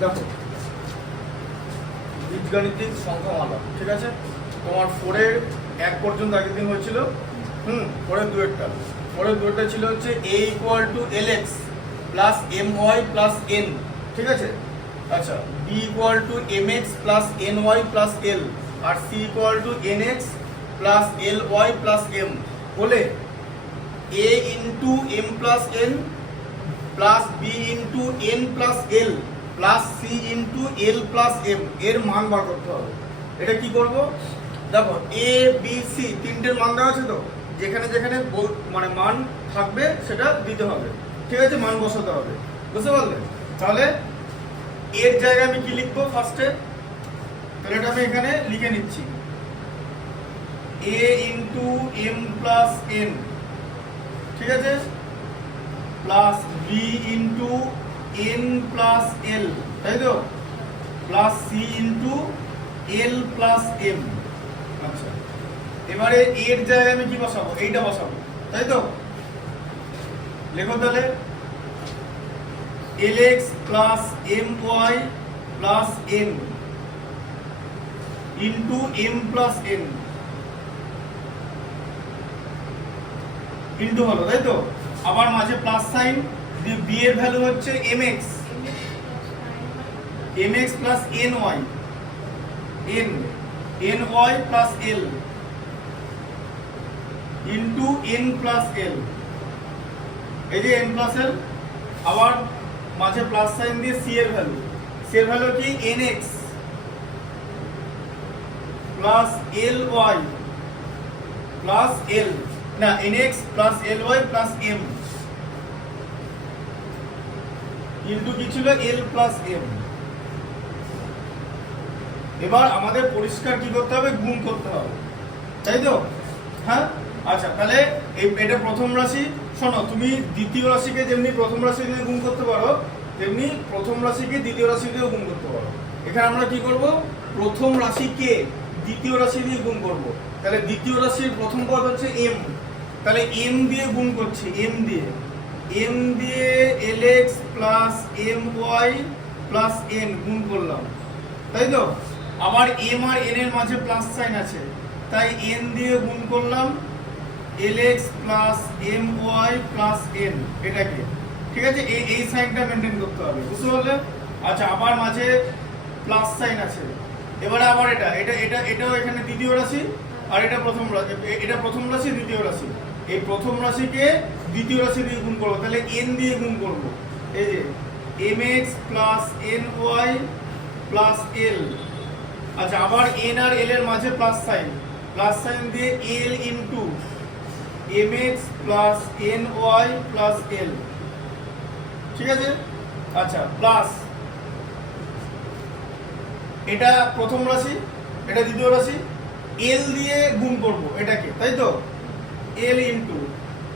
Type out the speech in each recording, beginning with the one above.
দেখো বীজগাণিতিক সংখ্যামালা, ঠিক আছে, তোমার 4-এর 1 পর্যন্ত আগের দিন হয়েছিল। 4-এর 2-এরটা ছিল হচ্ছে a = lx plus my plus n, ঠিক আছে। আচ্ছা, b = mx plus ny plus l আর c = nx plus ly plus m বলে a into m plus n plus b into n plus l plus c into l plus m এর মান বার করতে হবে। এটা কি করব? দেখো a b c তিনটের মান দেওয়া আছে, তো যেখানে যেখানে মানে মান থাকবে সেটা দিতে হবে, ঠিক আছে, মান বসাতে হবে, বুঝতে পারলে? তাহলে এর জায়গায় আমি কি লিখবো ফার্স্টে? তাহলে এটা আমি এখানে লিখে নিচ্ছি a into m plus n, ঠিক আছে, plus b into n plus l, তাই তো, plus c into l plus m। আচ্ছা, এবারে এর জায়গায় আমি কি বসাবো? এইটা বসাবো, তাই তো। লেখো তাহলে lx plus my plus n into m plus n into হলো, তাই তো। আবার মাঝে প্লাস সাইন দিয়ে b এর ভ্যালু হচ্ছে mx plus ny ny plus l into n plus l, এই যে n প্লাস l। আবার মাঝে প্লাস সাইন দিয়ে c এর ভ্যালু কি nx plus ly plus l, না nx plus ly plus m into কি ছিল l প্লাস m। এবার আমাদের পরিষ্কার কি করতে হবে? গুণ করতে হবে, তাই তো। হ্যাঁ, আচ্ছা, তাহলে এটা প্রথম রাশি। শোনো, তুমি দ্বিতীয় রাশিকে যেমনি প্রথম রাশি দিয়ে গুণ করতে পারো, তেমনি প্রথম রাশিকে দ্বিতীয় রাশি দিয়েও গুণ করতে পারো। এখানে আমরা কি করব? প্রথম রাশিকে দ্বিতীয় রাশি দিয়ে গুণ করব। তাহলে দ্বিতীয় রাশির প্রথম পদ হচ্ছে m, তাহলে m দিয়ে গুণ করছি, m দিয়ে lx plus my plus n গুণ করলাম, তাই তো। আবার m আর n এর মাঝে প্লাস সাইন আছে, তাই n দিয়ে গুণ করলাম lx plus my plus n, এটাকে, ঠিক আছে, এই সাইনটা মেনটেন করতে হবে, বুঝতে পারলে? আচ্ছা, আবার মাঝে প্লাস সাইন আছে। এবারে আবার এটাও এখানে দ্বিতীয় রাশি, আর এটা প্রথম রাশি দ্বিতীয় রাশি। এই প্রথম রাশিকে দ্বিতীয় রাশি দিয়ে গুণ করবো, তাহলে n দিয়ে গুণ করব। এই যে mx plus ny plus l। আচ্ছা, আবার n আর l এর মাঝে প্লাস সাইন দিয়ে l into mx plus ny plus l, ঠিক আছে। আচ্ছা, প্লাস এটা প্রথম রাশি, এটা দ্বিতীয় রাশি, l দিয়ে গুণ করব এটাকে, তাই তো। l ইন্টু,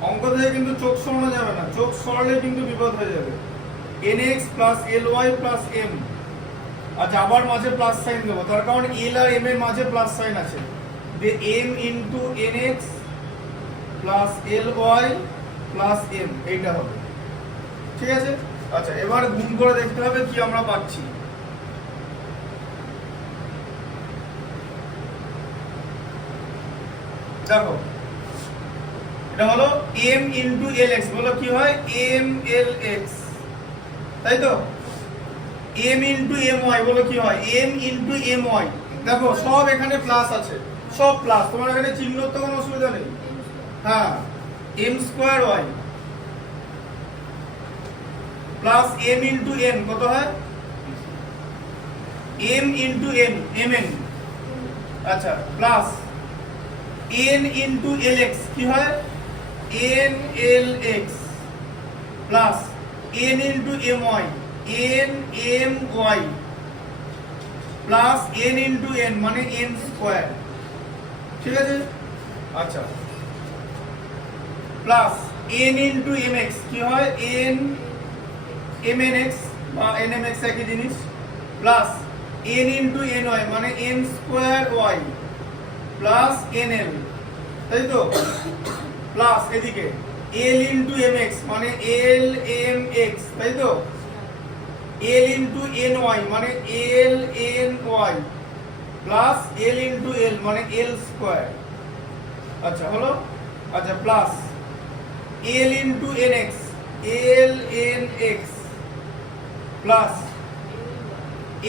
অঙ্ক থেকে কিন্তু চোখ সরানো যাবে না, চোখ সরালে কিন্তু বিপদ হয়ে যাবে, nx plus ly plus m। আচ্ছা, আবার মাঝে প্লাস সাইন দেবো, তার কারণ l আর m এর মাঝে প্লাস সাইন আছে, দিয়ে m into nx plus ly plus m, এইটা হবে, ঠিক আছে। আচ্ছা, এবার গুণ করে দেখতে হবে কি আমরা পাচ্ছি। দেখো, এটা হলো m ইন্টু lx, বলো কি হয়? m lx, তাই তো। m ইন্টু my, বলো কি হয়? m into my। দেখো সব এখানে প্লাস আছে, সব প্লাস, তোমার এখানে চিহ্ন তো কোনো অসুবিধা নেই। হ্যাঁ, m square y plus m into n, কত হয়? m into n, mn। আচ্ছা, প্লাস n ইন্টু lx, কি হয়? n lx plus n into my, n my plus n into n মানে n স্কয়ার, ঠিক আছে। আচ্ছা, প্লাস n ইন্টু mx, কি হয়? n mnx বা nmx একই জিনিস, প্লাস n ইন্টু ny মানে n square y plus nl, তাই তো। প্লাস এদিকে l ইন্টু mx মানে l mx, তাই তো। এল ইন্টু এন ওয়াই মানে L N Y plus L into L মানে এল স্কোয়ার। আচ্ছা হলো, আচ্ছা plus L into N X L N X plus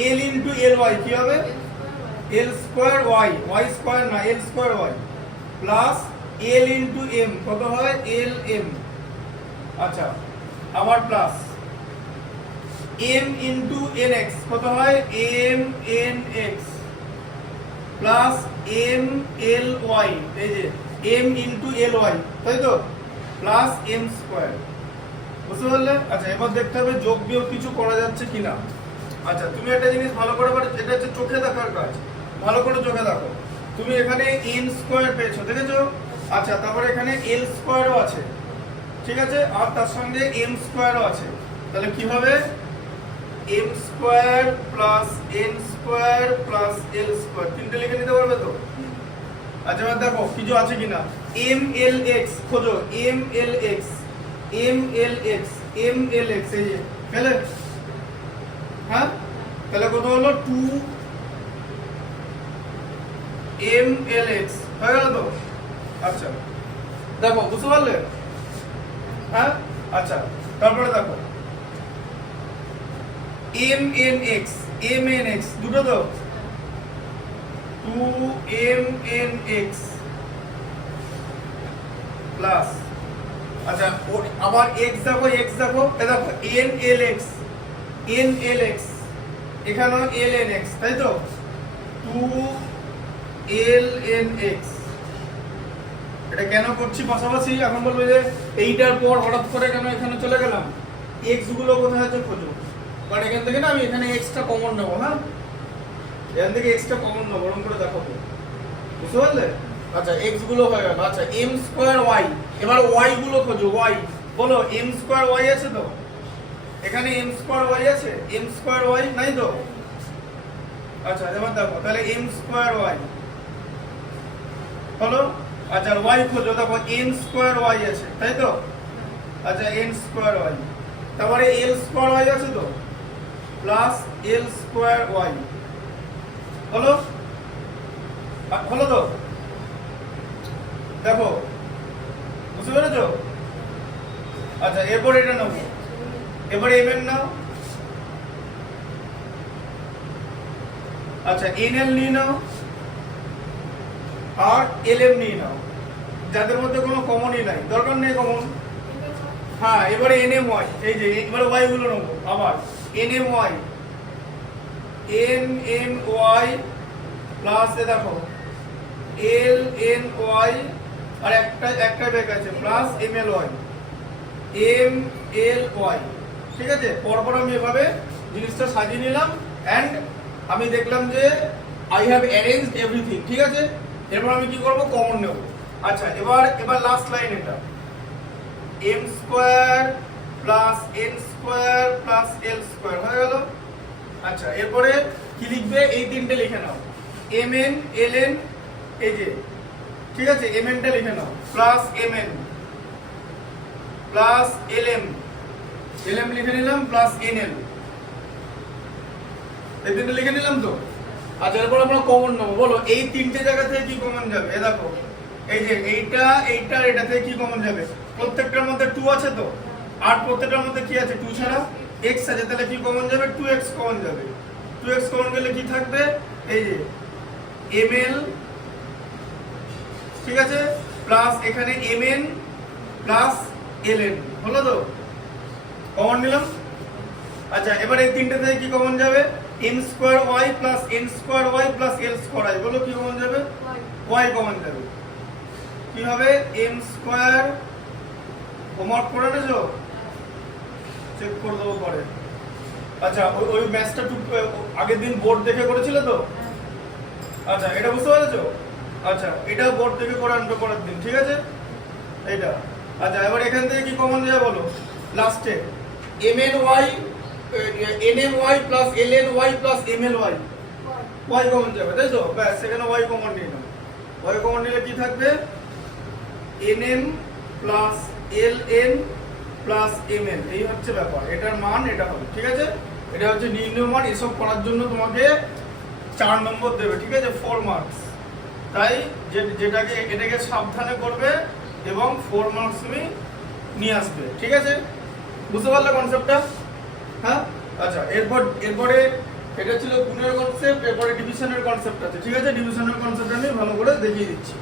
L into L Y কি হবে L square Y, Y square না L square Y plus L into M কত হয় L M. আচ্ছা আবার plus M into N X কত হয় M N X plus M L Y, এই যে এম ইন্টু এল ওয়াই তাই তো, প্লাস এম স্কোয়ার। বুঝতে পারলে? আচ্ছা এবার দেখতে হবে যোগ বিয়োগ কিছু করা যাচ্ছে কিনা। আচ্ছা তুমি একটা জিনিস ভালো করে, এটা হচ্ছে চোখে দেখার কাজ, ভালো করে চোখে দেখো। তুমি এখানে এন স্কোয়ার পেয়েছো দেখেছো, আচ্ছা তারপরে এখানে এল স্কোয়ারও আছে, ঠিক আছে, আর তার সঙ্গে এম স্কোয়ারও আছে। তাহলে কি হবে M square plus N square plus L square, তিনটে লিখে নিতে পারবে তো? আচ্ছা এবার দেখো কিছু আছে কিনা। এম এল এক্স খোঁজো, M L X M L X M L X, এই যে পেলে? হ্যাঁ তাহলে কত হলো টু এম এল এক্স হয়ে গেল তো? আচ্ছা দেখো বুঝতে পারলে? হ্যাঁ আচ্ছা তারপরে দেখো M N X M N X দুটো তো, two M N X plus, আচ্ছা আবার এক্স দেখো, এক্স দেখো, এ দেখো N L X N L X, এখানেও এল এন এক্স তাই তো, টু এল এন এক্স। এটা কেন করছি পাশাপাশি? এখন বলবে যে এইটার পর হঠাৎ করে কেন এখানে চলে গেলাম, এক্স গুলো কোথায় আছে খোঁজো। বাট এখান থেকে না আমি এখানে এক্সটা কমন নেবো, হ্যাঁ এখান থেকে এক্সটা কমন নেবো, বরং করে দেখো তো, বুঝতে পারলে? আচ্ছা এক্স গুলো হয়ে গেল। আচ্ছা এম স্কোয়ার ওয়াই, এবার ওয়াই গুলো খোঁজো। ওয়াই বলো এম স্কোয়ার ওয়াই আছে তো? এখানে এম স্কোয়ার ওয়াই আছে, এম স্কোয়ার ওয়াই নাই তো? আচ্ছা এবার দেখো তাহলে এম স্কোয়ার ওয়াই হলো। আচ্ছা ওয়াই খোঁজো, দেখো এন স্কোয়ার ওয়াই আছে তাই তো? আচ্ছা এন স্কোয়ার ওয়াই, তারপরে এল স্কোয়ার ওয়াই আছে তো, প্লাস এল স্কোয়ার ওয়াই হলো, হলো তো? দেখো বুঝতে পেরেছো? আচ্ছা এরপর এটা নাও, এবারে এম এন নাও। আচ্ছা এন এল নিয়ে নাও আর এল এম নিয়ে নাও, যাদের মধ্যে কোনো কমনই নাই, দরকার নেই কমন। হ্যাঁ এবারে এন এম ওয়াই, এই যে এবারে ওয়াই গুলো নেবো, আবার N M Y N M Y plus এ দেখো এল এন ওয়াই আর একটা ব্যাক আছে plus M L Y M L Y, ঠিক আছে? পরপর আমি এভাবে জিনিসটা সাজিয়ে নিলাম এন্ড আমি দেখলাম যে আই হ্যাভ অ্যারেঞ্জড এভরিথিং, ঠিক আছে? এরপর আমি কি করব কমন নেব। আচ্ছা এবার লাস্ট লাইন, এটা M square plus N square plus L square হয়ে গেল। আচ্ছা এরপরে কি লিখবে, এই তিনটে লিখে নাও, এম এন এল এন, এই যে ঠিক আছে এম এনটা লিখে নাও, plus M N plus L M, L M লিখে নিলাম, প্লাস এন এল, এই তিনটে লিখে নিলাম তো। আচ্ছা এরপর আমরা কমন নেবো, বলো এই তিনটে জায়গা থেকে কি কমন যাবে? এ দেখো এই যে এইটা এইটা এটা থেকে কি কমন যাবে? প্রত্যেকটার মধ্যে 2 আছে তো, আর প্রত্যেকটার মধ্যে কি আছে 2 ছাড়া x আছে, তাহলে কি কমন যাবে? 2x কমন যাবে। 2x কমন গেলে কি থাকবে? এই যে ml, ঠিক আছে, প্লাস এখানে mn প্লাস ln, হলো তো? কমন নিলাম। আচ্ছা এবার এই তিনটে থেকে কি কমন যাবে? m square y plus n square y plus l square y, বলো কি কমন যাবে? y কমন যাবে। কি হবে? m স্কয়ার, হোমওয়ার্ক করে নেছো? চেক করে দেবো পরে। আচ্ছা ওই ম্যাথটা আগের দিন বোর্ড দেখে করেছিলে তো? আচ্ছা এটা বুঝতে পেরেছো? আচ্ছা এটা বোর্ড দেখে করে আনবে পরের দিন, ঠিক আছে? এইটা। আচ্ছা এবার এখান থেকে কি কমন যাবে বলো? লাস্টে mny nmy plus lny plus mly, y common যাবে, তাই তো? ব্যাস সেখানে y কমন নিয়ে নাও। y কমন নিলে কি থাকবে? nm plus ln plus mn, এই হচ্ছে ব্যাপার, এটার মান এটা হবে, ঠিক আছে? এটা হচ্ছে নির্ণয় মান। এসব করার জন্য তোমাকে 4 নম্বর দেবে, ঠিক আছে, 4 মার্কস। তাই এটাকে সাবধানে করবে এবং 4 মার্কস তুমি নিয়ে আসবে, ঠিক আছে? বুঝতে পারলে কনসেপ্টটা? হ্যাঁ, আচ্ছা, এরপরে এটা ছিল গুণের কনসেপ্ট, এরপরে ডিভিশনের কনসেপ্ট আছে, ঠিক আছে? ডিভিশনের কনসেপ্টটা আমি ভালো করে দেখিয়ে দিচ্ছি।